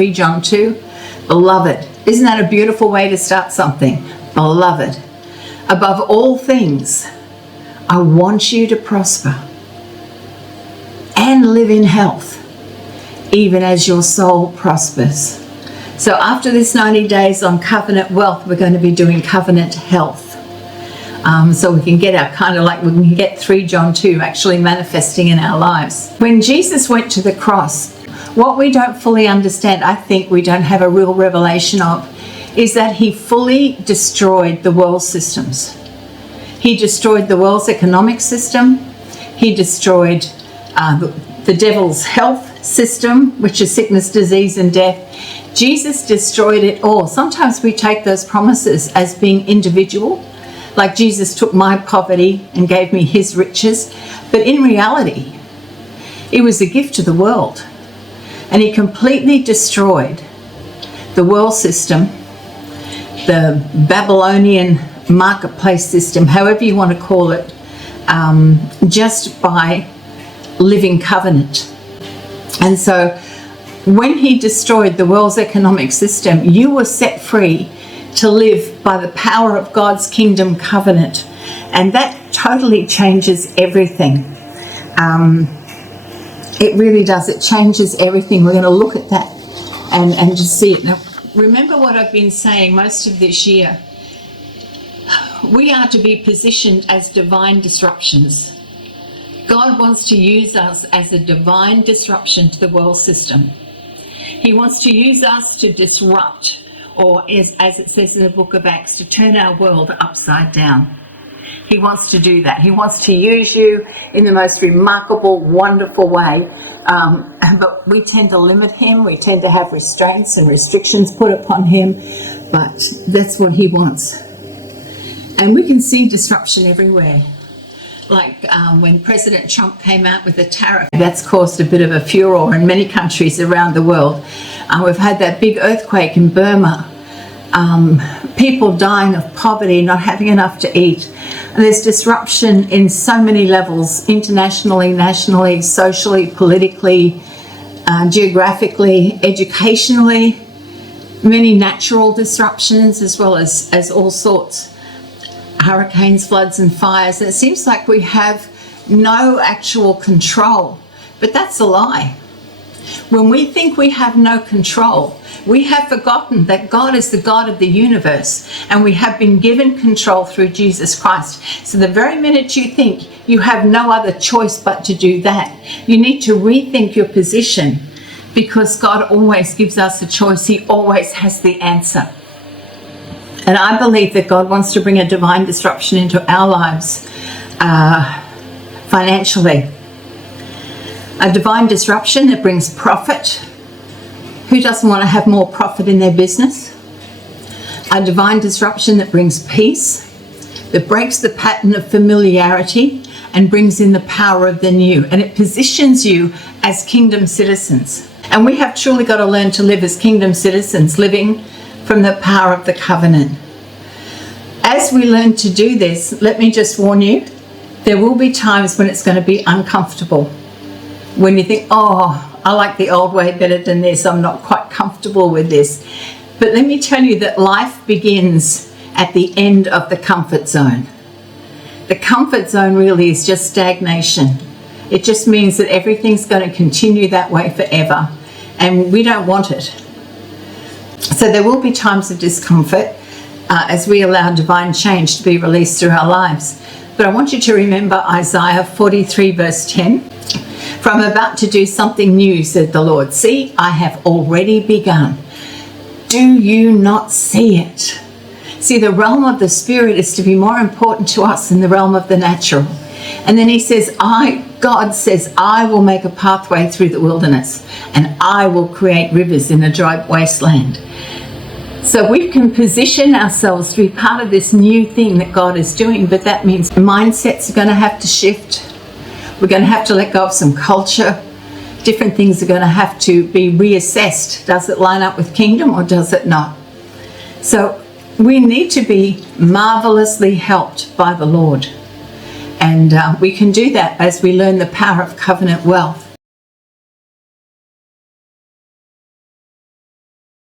3 John 2, beloved. Isn't that a beautiful way to start something? Beloved, above all things, I want you to prosper and live in health, even as your soul prospers. So after this 90 days on covenant wealth, we're going to be doing covenant health. So we can get we can get 3 John 2 actually manifesting in our lives. When Jesus went to the cross, what we don't fully understand, I think we don't have a real revelation of, is that he fully destroyed the world systems. He destroyed the world's economic system. He destroyed the devil's health system, which is sickness, disease, and death. Jesus destroyed it all. Sometimes we take those promises as being individual, like Jesus took my poverty and gave me his riches. But in reality, it was a gift to the world. And he completely destroyed the world system, the Babylonian marketplace system, however you want to call it, just by living covenant. And so when he destroyed the world's economic system, you were set free to live by the power of God's kingdom covenant. And that totally changes everything. It really does. It changes everything. We're going to look at that and just see it. Now, remember what I've been saying most of this year. We are to be positioned as divine disruptions. God wants to use us as a divine disruption to the world system. He wants to use us to disrupt, or as it says in the book of Acts, to turn our world upside down. He wants to do that. He wants to use you in the most remarkable, wonderful way. But we tend to limit him. We tend to have restraints and restrictions put upon him. But that's what he wants. And we can see disruption everywhere. Like when President Trump came out with the tariff, that's caused a bit of a furor in many countries around the world. We've had that big earthquake in Burma. People dying of poverty, not having enough to eat. And there's disruption in so many levels, internationally, nationally, socially, politically, geographically, educationally, many natural disruptions as well as all sorts. Hurricanes, floods and fires. And it seems like we have no actual control, but that's a lie. When we think we have no control, we have forgotten that God is the God of the universe, and we have been given control through Jesus Christ. So the very minute you think you have no other choice but to do that, you need to rethink your position, because God always gives us a choice. He always has the answer. And I believe that God wants to bring a divine disruption into our lives financially. A divine disruption that brings profit. Who doesn't want to have more profit in their business? A divine disruption that brings peace, that breaks the pattern of familiarity and brings in the power of the new. And it positions you as kingdom citizens. And we have truly got to learn to live as kingdom citizens, living from the power of the covenant. As we learn to do this, let me just warn you, there will be times when it's going to be uncomfortable. When you think, oh, I like the old way better than this, I'm not quite comfortable with this. But let me tell you that life begins at the end of the comfort zone. The comfort zone really is just stagnation. It just means that everything's going to continue that way forever, and we don't want it. So there will be times of discomfort as we allow divine change to be released through our lives. But I want you to remember Isaiah 43 verse 10. For I'm about to do something new, said the Lord. See, I have already begun. Do you not see it? See, the realm of the Spirit is to be more important to us than the realm of the natural. And then he says, God says, I will make a pathway through the wilderness, and I will create rivers in a dry wasteland. So we can position ourselves to be part of this new thing that God is doing, but that means mindsets are going to have to shift. We're going to have to let go of some culture. Different things are going to have to be reassessed. Does it line up with kingdom or does it not? So we need to be marvelously helped by the Lord. And we can do that as we learn the power of covenant wealth.